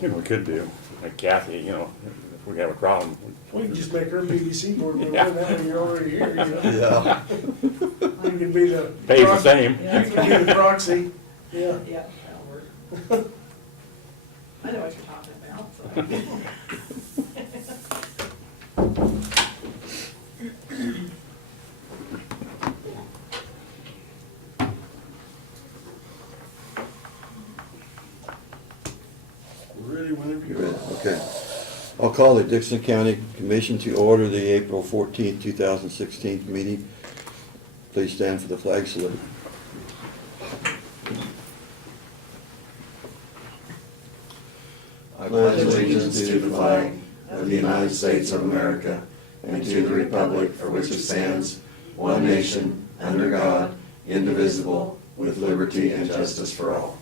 You know, we could do, like Kathy, you know, if we have a problem. We can just make her PVC board member, Yeah. now when you're already here, you know. Yeah. You can be the. Pays the same. You can be the proxy, yeah. Yeah, that'll work. I know what you're talking about, so. We're ready whenever You you're ready? ready. Okay. I'll call the Dixon County Commission to order the April 14th, 2016 meeting. Please stand for the flag salute. I pledge allegiance to the flag of the United States of America and to the republic for which it stands, one nation, under God, indivisible, with liberty and justice for all.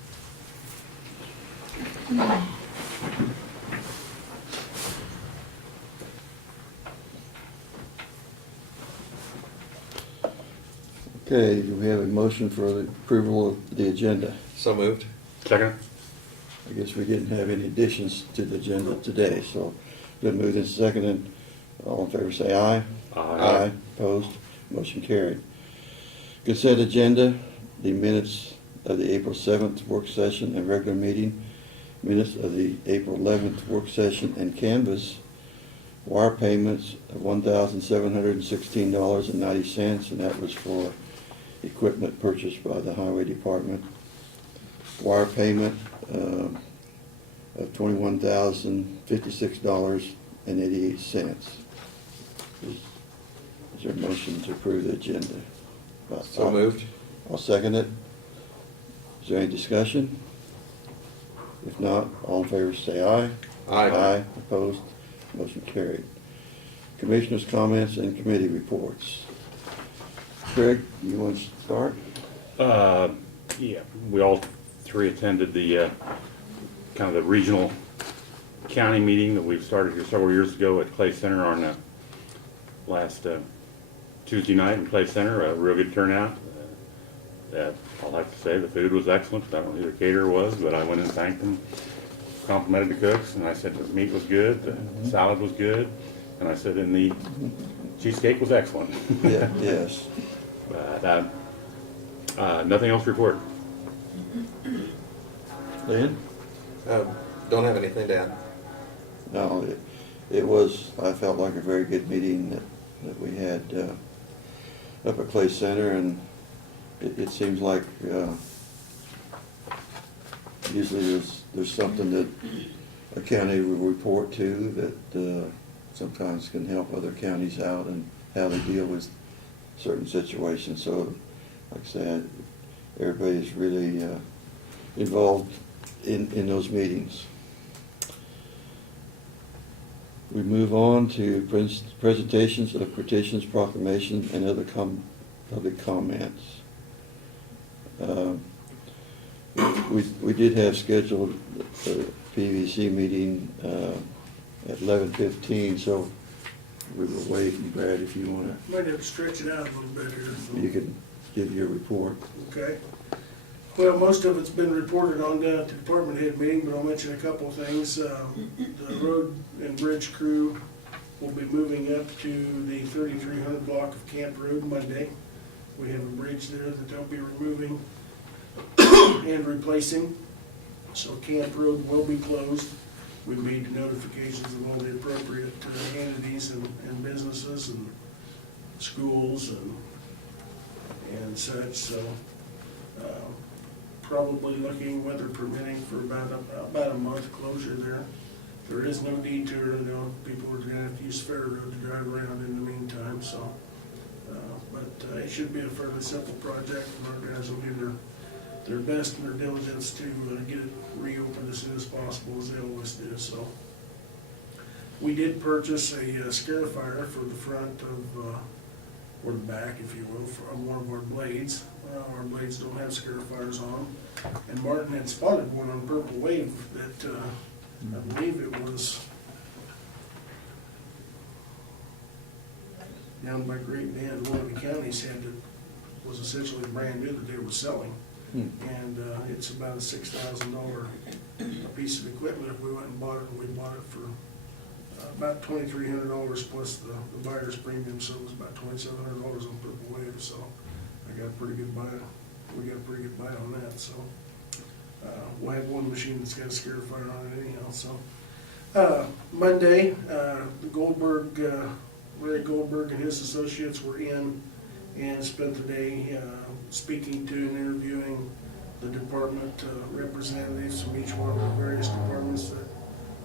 Okay, do we have a motion for the approval of the agenda? So moved. Second? I guess we didn't have any additions to the agenda today, so been moved and seconded. All in favor say aye. Aye. Opposed? Motion carried. Consent agenda, the minutes of the April 7th work session and regular meeting, minutes of the April 11th work session and canvas, wire payments of $1,716.90, and that was for equipment purchased by the Highway Department. Wire payment of $21,056.88. Is there a motion to approve the agenda? So moved. I'll second it. Is there any discussion? If not, all in favor say aye. Aye. Opposed? Motion carried. Commissioners' comments and committee reports. Craig, you want to start? Yeah, we all three attended the, kind of the regional county meeting that we started here several years ago at Clay Center on last Tuesday night in Clay Center. A real good turnout. I'll have to say the food was excellent. I don't know who the caterer was, but I went and thanked them, complimented the cooks, and I said the meat was good, the salad was good, and I said, and the cheesecake was excellent. Yeah, yes. But nothing else to report. Lynn? Don't have anything to add. No, it was, I felt like a very good meeting that we had up at Clay Center, and it seems like usually there's something that a county will report to that sometimes can help other counties out and how they deal with certain situations. So, like I said, everybody's really involved in those meetings. We move on to presentations of petitions, proclamations, and other public comments. We did have scheduled a PVC meeting at 11:15, so we will wait. And Brad, if you want Might have to stretch it out a little bit here. to, you can give your report. Okay. Well, most of it's been reported on down at the department head meeting, but I'll mention a couple of things. The road and bridge crew will be moving up to the 3300 block of Camp Road Monday. We have a bridge there that they'll be removing and replacing. So Camp Road will be closed. We made notifications of all the appropriate entities and businesses and schools and such, so probably looking, weather permitting, for about a month closure there. There is no detour, you know, people are gonna have to use Fair Road to drive around in the meantime, so. But it should be a fairly simple project, and our guys will do their best and their diligence to get it reopened as soon as possible, as they always do, so. We did purchase a Scarifier for the front of, or the back, if you will, from one of our blades. Our blades don't have Scarifiers on them. And Martin had spotted one on Purple Wave that, I believe it was down by Great Bend. One of the counties was essentially brand new that they were selling. And it's about a $6,000 a piece of equipment if we went and bought it, and we bought it for about $2,300 plus the buyer's premium, so it was about $2,700 on Purple Wave, so I got a pretty good buy. We got a pretty good buy on that, so we'll have one machine that's got a Scarifier on it anyhow, so. Monday, Goldberg, Ray Goldberg and his associates were in and spent the day speaking to and interviewing the department representatives from each one of the various departments that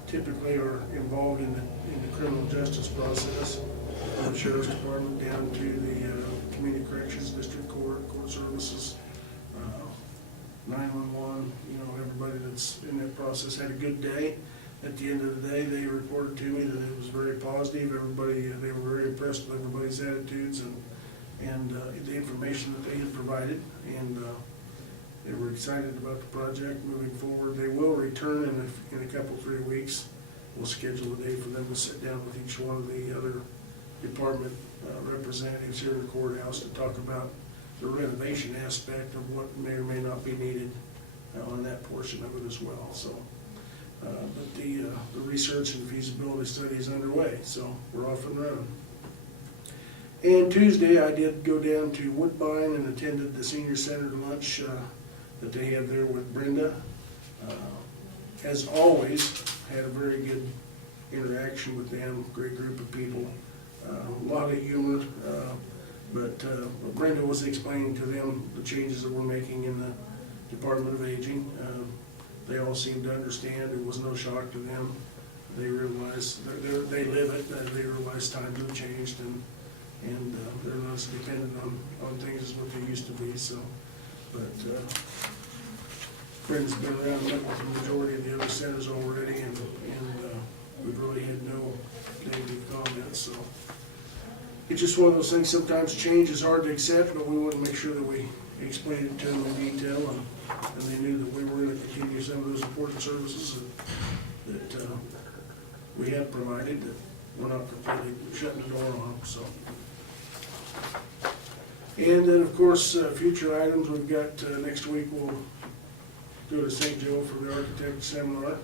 typically are involved in the criminal justice process, from the sheriff's department down to the community corrections, district court, court services, 911, everybody that's in that process had a good day. At the end of the day, they reported to me that it was very positive. Everybody, they were very impressed with everybody's attitudes and the information that they had provided, and they were excited about the project moving forward. They will return in a couple, 3 weeks. We'll schedule a day for them to sit down with each one of the other department representatives here in the courthouse to talk about the renovation aspect of what may or may not be needed on that portion of it as well. So, but the research and feasibility study is underway, so we're off and running. And Tuesday, I did go down to Woodbine and attended the senior center lunch that they had there with Brenda. As always, had a very good interaction with them, great group of people, a lot of humor, but Brenda was explaining to them the changes that we're making in the Department of Aging. They all seemed to understand. It was no shock to them. They realized, they live it, they realize times have changed, and they're not as dependent on things as what they used to be, so. But Brenda's been around met with the majority of the other centers already, and we've really had no negative comments, so. It's just one of those things, sometimes change is hard to accept, but we want to make sure that we explained it to them in detail, and they knew that we were going to continue some of those important services that we have provided, that we're not completely shutting the door on them, so. And then, of course, future items, we've got, next week we'll go to St. Joe for the architect seminar.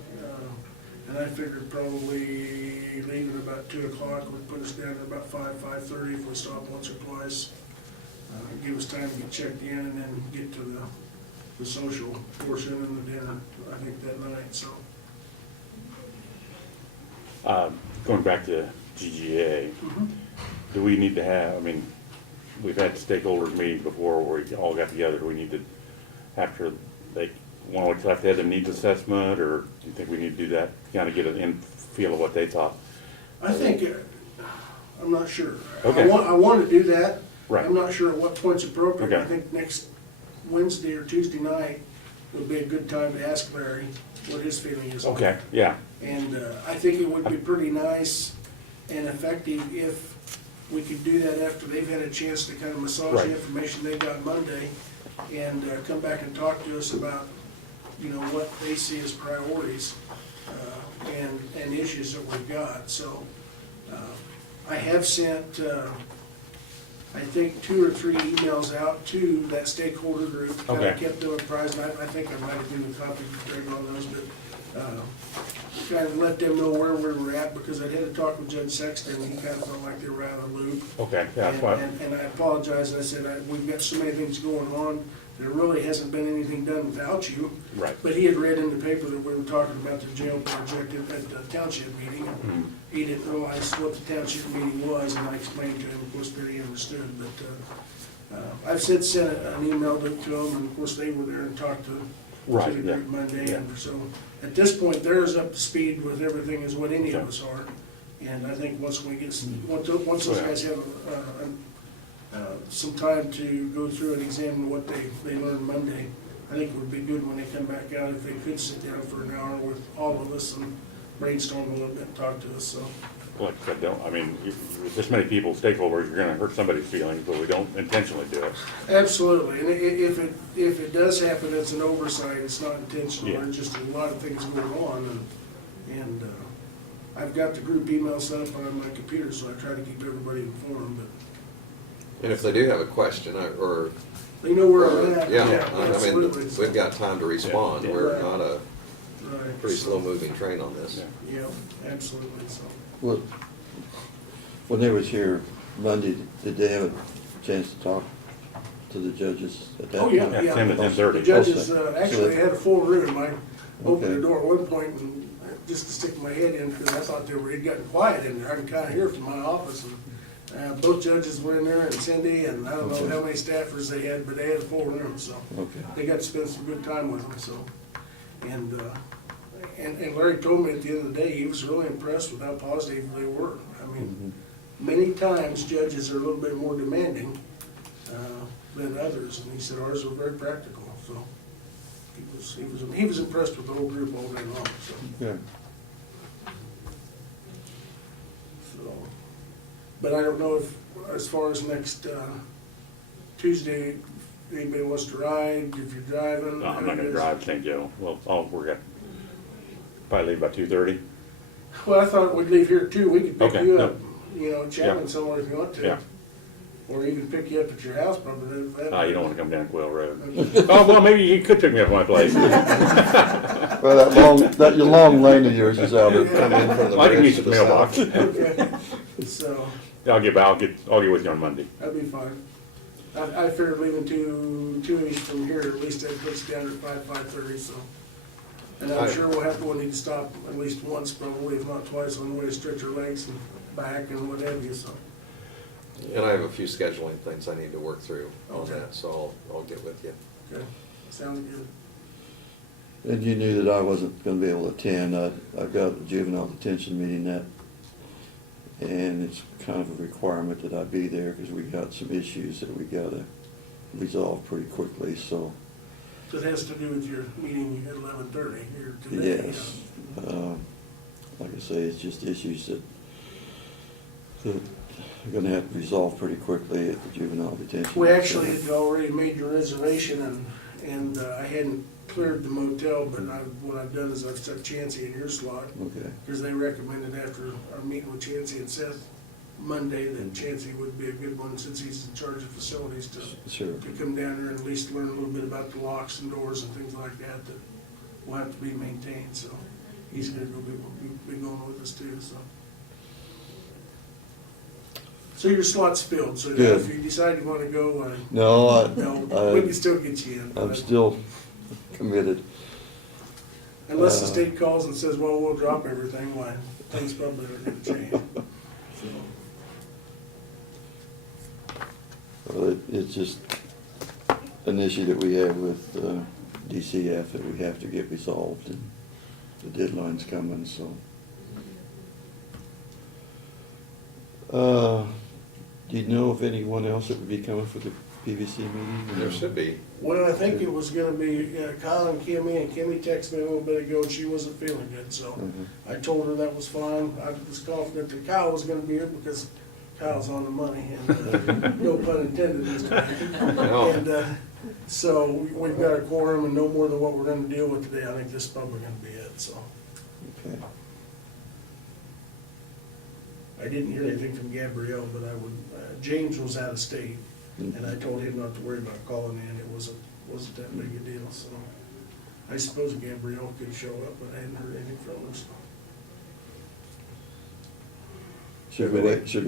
And I figured probably leaving about 2 o'clock would put us down at about 5:30 if we stop once or twice. Give us time to get checked in and then get to the social portion and the dinner, I think, that night, so. Going back to GGA, do we need to have, I mean, we've had stakeholders meeting before where we all got together. Do we need to, after they want to have to have a needs assessment, or do you think we need to do that, kind of get an feel of what they thought? I think, I'm not sure. Okay. I want to do that. Right. I'm not sure at what point's appropriate. Okay. I think next Wednesday or Tuesday night would be a good time to ask Larry what his feeling is on it. Okay, yeah, And I think it would be pretty nice and effective if we could do that after they've had a chance to kind of massage Right. the information they got Monday and come back and talk to us about, what they see as priorities and issues that we've got. So I have sent, I think, 2 or 3 emails out to that stakeholder group. Kind Okay. of kept them apprised, and I think I might have given a copy to Greg on those, but kind of let them know where we were at, because I had to talk with Judge Sexton, and he kind of felt like they were out of the loop. okay, yeah, that's fine. And I apologize, I said, we've got so many things going on, there really hasn't been anything done without you. Right. But he had read in the paper that we were talking about the jail project at the township meeting, and he didn't realize what the township meeting was, and I explained to him, of course, that he understood, but I've sent an email to them, and of course, they were there and talked to Right, the yeah. group Monday, Yeah. and so, at this point, they're as up to speed with everything as what any of Okay. us are. And I think once we get, once those guys have some time to go through and examine what they learned Monday, I think it would be good when they come back out if they could sit down for an hour with all of us and brainstorm a little bit and talk to us, so. Like I said, I mean, with this many people, stakeholders, you're gonna hurt somebody's feelings, but we don't intentionally do it. Absolutely, and if it does happen, it's an oversight, it's not intentional, Yeah. there's just a lot of things going on, and I've got the group email set up on my computer, so I try to keep everybody informed, but And if they do have a question, or, they know where I'm at. yeah, I mean, Absolutely. we've got time to respond. Yeah. We're not Right. pretty slow-moving train on this. Yeah. Yeah, absolutely, so. Well, when they was here Monday, did they have a chance to talk to the judges at that Oh, time? yeah, Yeah, yeah. 10 to The 10:30. judges, Okay. actually had a full room. I opened Okay. the door at one point and just to stick my head in, because I thought it'd gotten quiet in there. I can kinda hear from my office. And both judges were in there, and Cindy, and I don't know Okay. how many staffers they had, but they had a full room, so. Okay. They got to spend some good time with them, so. And Larry told me at the end of the day, he was really impressed with how positive they were. I mean, many times judges are a little bit more demanding than others, and he said ours were very practical, so. He was impressed with the whole group all day long, so. Yeah. So, but I don't know if, as far as next Tuesday, if anybody wants to ride, if you're driving. No, I'm how not it gonna is. drive, St. Joe. Well, we're gonna probably leave about 2:30. Well, I thought we'd leave here too, we could pick Okay, you no. up, you know, Chapman somewhere if you want to. Yeah. Or even pick you up at your house, probably. You don't wanna come down Quail Road. Oh, well, maybe you could pick me up at my place. Well, that your long lane of yours is out of. Come in from the I can bridge use to the the mailbox. south. Okay, so, I'll get with you on Monday. that'd be fine. I figured leaving two-ish from here, at least that puts it down at 5:30, so. And I'm Aye. sure we'll need to stop at least once, probably, if not twice, on the way to stretch our legs and back and what have you, so. And I have a few scheduling things I need to work through on Okay. that, so I'll get with you. Okay, sounds good. And you knew that I wasn't gonna be able to attend. I've got a juvenile detention meeting and it's kind of a requirement that I be there because we got some issues that we gotta resolve pretty quickly, so, It has to do with your meeting at 11:30 here today. yes. Like I say, it's just issues that we're gonna have to resolve pretty quickly at the juvenile detention. We actually had already made your reservation and I hadn't cleared the motel, but what I've done is I've stuck Chansey in your slot. Okay, Because they recommended after our meeting with Chansey and Seth Monday that Chansey would be a good one since he's in charge of facilities sure. to come down there and at least learn a little bit about the locks and doors and things like that that will have to be maintained, so he's gonna be going with us too, so. So your slot's filled, so Good. if you decide you wanna go, No, no, we can still get you in. I'm still committed. Unless the state calls and says, well, we'll drop everything, why, things probably are gonna change. So, Well, it's just an issue that we have with DCF that we have to get resolved, and the deadline's coming, so. Do you know of anyone else that would be coming for the PVC meeting? There should be. Well, I think it was gonna be Kyle and Kimmy texted me a little bit ago, and she wasn't feeling good, so Mhm. I told her that was fine. I was confident that Kyle was gonna be here because Kyle's on the money, and no pun intended this time. No. And so we've got a quorum and no more than what we're gonna deal with today. I think this is probably gonna be it, so. Okay. I didn't hear anything from Gabrielle, but I would, James was out of state, and I told him not to worry about calling in. It wasn't that big a deal, so. I suppose Gabrielle could show up, but I hadn't heard anything from her, so. Should we wait 2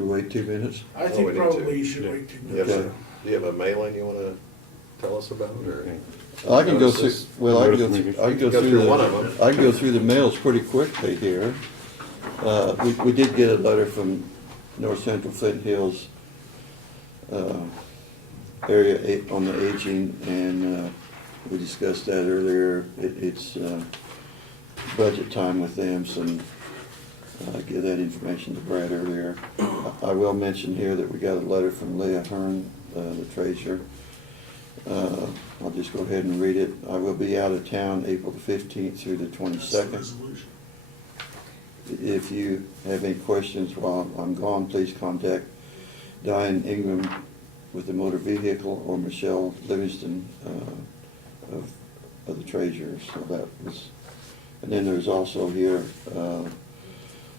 minutes? I we think need to. probably you should Yeah. wait 2 Do you have minutes. a, do you have a mailing you wanna tell us about, or? I can go through, Notices. well, I can go Notice through, maybe. I can go Go through through one of the, them. I can go through the mails pretty quickly here. We did get a letter from North Central Flint Hills area on the aging, and we discussed that earlier. It's budget time with them, so I gave that information to Brad earlier. I will mention here that we got a letter from Leah Hearn, the treasurer. I'll just go ahead and read it. I will be out of town April the 15th through the That's the 22nd. resolution. If you have any questions while I'm gone, please contact Diane Ingram with the motor vehicle or Michelle Livingston of the treasurer. So that was, and then there's also here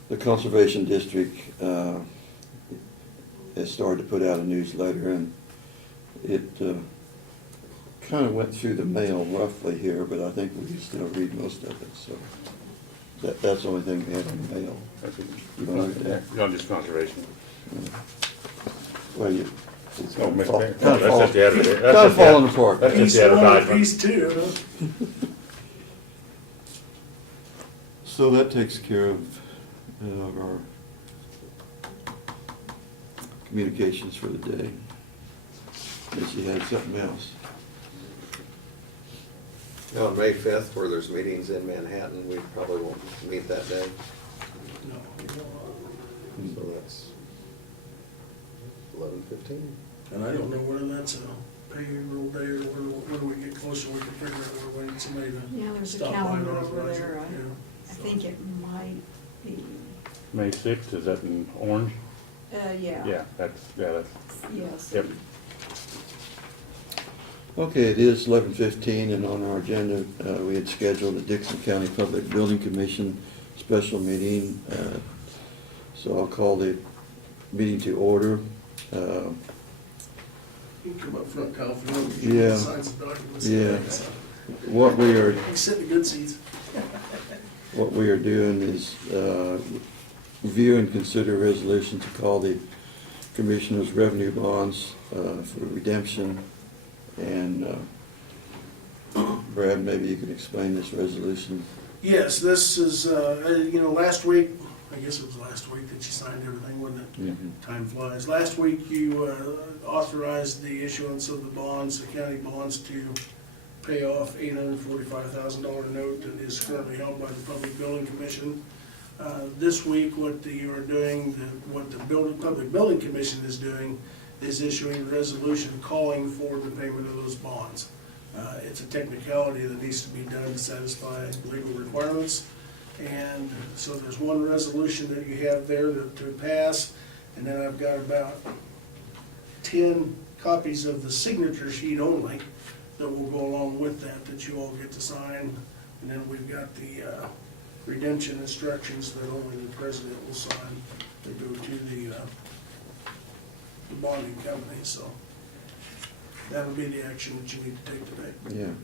the Conservation District has started to put out a newsletter, and it kind of went through the mail roughly here, but I think we can still read most of it, so. That's the only thing we have in the mail. You wanna read that? No, just conservation. Well, you. It's Oh, kind Mr. of Mayor. fall- That's just the advertisement. kind of falling apart. That's just Piece the one, advertisement. piece two, huh? So that takes care of our communications for the day. Unless you had something else. Now, on May 5th, where there's meetings in Manhattan, we probably won't meet that day, No. so that's 11:15. And I don't know whether that's a payroll day or when we get closer, we can figure out where we need somebody to. Yeah, there's a stop by and calendar over authorize it. there. Yeah. I think it might be, May 6th, is that in orange? yeah. Yeah, that's, Yes. yep. Okay, it is 11:15, and on our agenda, we had scheduled a Dixon County Public Building Commission special meeting. So I'll call the meeting to order. You can come up front, Kyle, if you want. Yeah. Sign some documents. Yeah. What we are, You can sit in the good seats. what we are doing is review and consider a resolution to call the Commissioners' revenue bonds for redemption. And Brad, maybe you can explain this resolution. Yes, this is, last week, I guess it was last week that you signed everything, wasn't it? Mhm. Time flies. Last week, you authorized the issuance of the bonds, the county bonds, to pay off $845,000 note that is currently held by the Public Building Commission. This week, what you are doing, what the Public Building Commission is doing, is issuing a resolution calling for the payment of those bonds. It's a technicality that needs to be done to satisfy legal requirements. And so there's one resolution that you have there to pass, and then I've got about 10 copies of the signature sheet only that will go along with that you all get to sign. And then we've got the redemption instructions that only the president will sign that go to the bonding company, so that'll be the action that you need to take today. Yeah.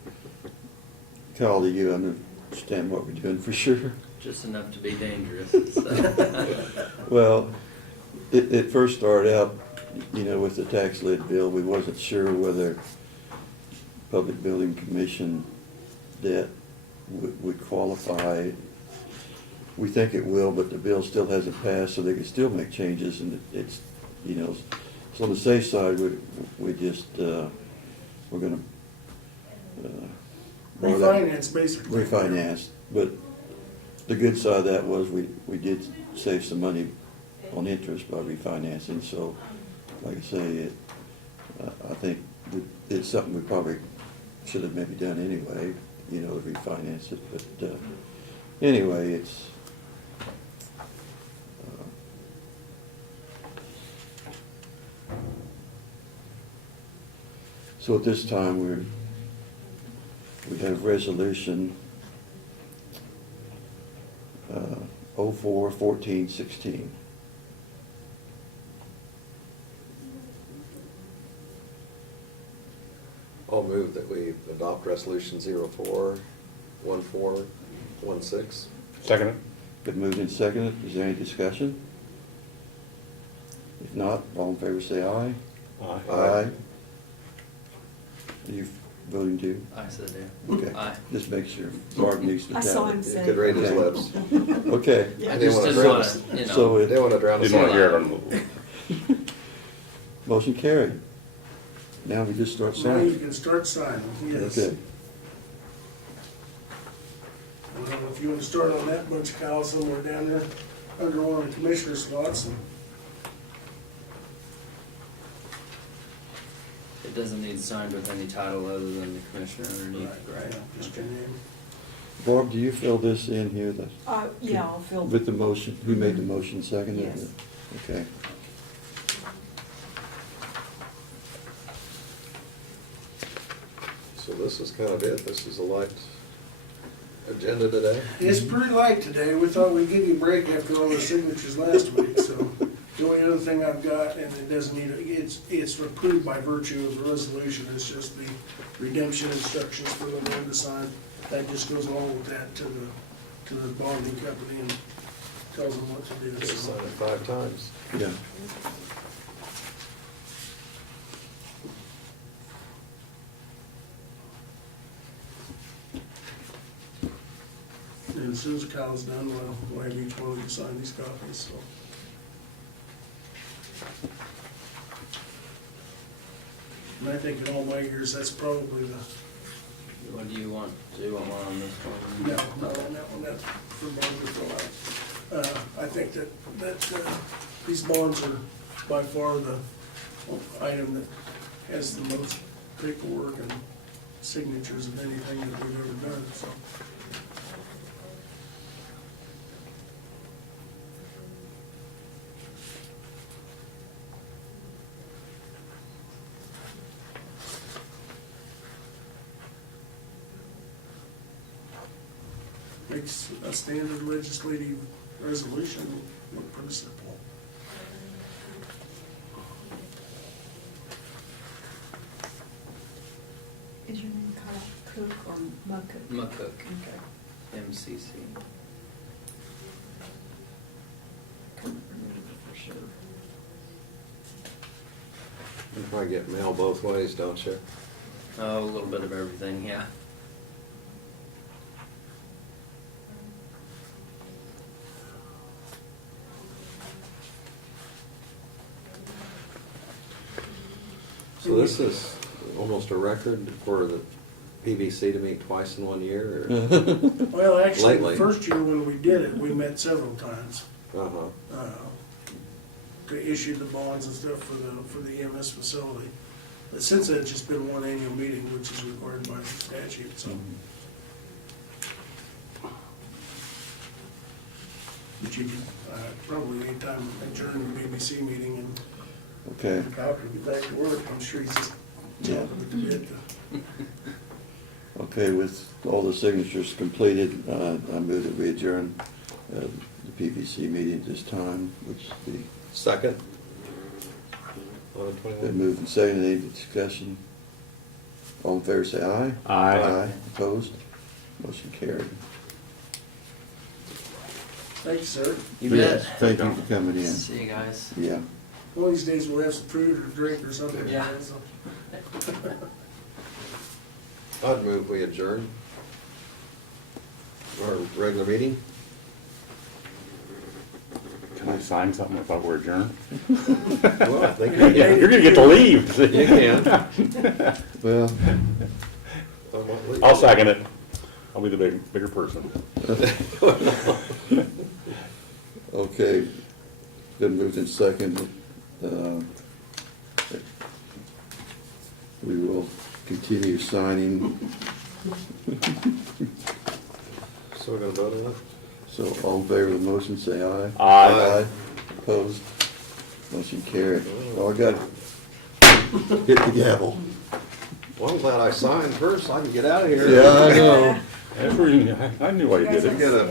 Kyle, do you understand what we're doing for sure? Just enough to be dangerous. So. Well, it first started out, with the tax lid bill. We wasn't sure whether Public Building Commission debt would qualify. We think it will, but the bill still hasn't passed, so they can still make changes, and it's, so on the safe side, we just, we're gonna Refinance, basically. refinance, but the good side of that was we did save some money on interest by refinancing, so like I say, I think that it's something we probably should have maybe done anyway, to refinance it, but anyway, it's so at this time we have resolution 04-14-16. I'll move that we adopt resolution 04-14-16. Second it? Been moved and seconded. Is there any discussion? If not, all in favor say aye. Aye. Aye. Are you voting too? I said yeah. Okay. Aye. Just make sure. Barb needs to I saw tally. him You say. could read his Okay. lips. Okay. Yeah. I Didn't just wanna didn't drown want us. to, So it- Didn't want to drown us Didn't want to hear out. it on the, Motion carried. Now we just start Now you signing. can start signing, yes. Okay. Well, if you want to start on that bunch, Kyle, somewhere down there, under one of the commissioner slots, and It doesn't need signed with any title other than the commissioner underneath, right? yeah, just your name. Barb, do you fill this in here Yeah, I'll fill. with the motion? Who made the motion second? Yes. Okay. So this is kind of it. This is a light agenda today. It's pretty light today. We thought we'd give you a break after all the signatures last week, so The only other thing I've got, and it doesn't need, it's approved by virtue of the resolution, it's just the redemption instructions for the man to sign. That just goes along with that to the bonding company and tells them what to do. Just So, sign it 5 times. Yeah. and as soon as Kyle's done, we'll have each one of you sign these copies, so. And I think in all my years, that's probably the, What do you want? Do you want one on this one? no, not on that one, that's for bond to fill out. I think that these bonds are by far the item that has the most paperwork and signatures of anything that we've ever done, so. Makes a standard legislative resolution look pretty simple. Is your name Kyle Cook or McCook? McCook, Okay. MCC. Couldn't remember for sure. You probably get mail both ways, don't you? Oh, a little bit of everything, yeah. So this is almost a record for the PVC to meet twice in 1 year, or? Well, actually, the Lately. first year when we did it, we met several times. Uh-huh. To issue the bonds and stuff for the EMS facility. But since then, it's just been one annual meeting, which is required by statute, so. But you can, probably anytime adjourn the BBC meeting and Okay. Kyle can get back to work, I'm sure he's just chomping at the bit to. Okay, with all the signatures completed, I move that we adjourn the PVC meeting at this time, which the, Second? been moved and seconded. Any discussion? All in favor, say aye. Aye. Opposed? Motion carried. Thank you, sir. You Yes, bet. Thank you for coming in. See you guys. Yeah. One of these days, we'll have some food or drink or something. Yeah. So. I'd move we adjourn our regular meeting. Can I sign something if I were adjourned? Well, I think you Yeah, can. you're gonna get to leave. You can. Well, I won't leave. I'll second it. I'll be the bigger person. okay. Been moved and seconded. We will continue signing. So we're gonna vote on it? So all in favor of the motion, say aye. Aye. Opposed? Motion carried. Oh, I got hit the gavel. Well, I'm glad I signed first, so I can get out of here. Yeah, I know. That's where I knew why you did You it. get a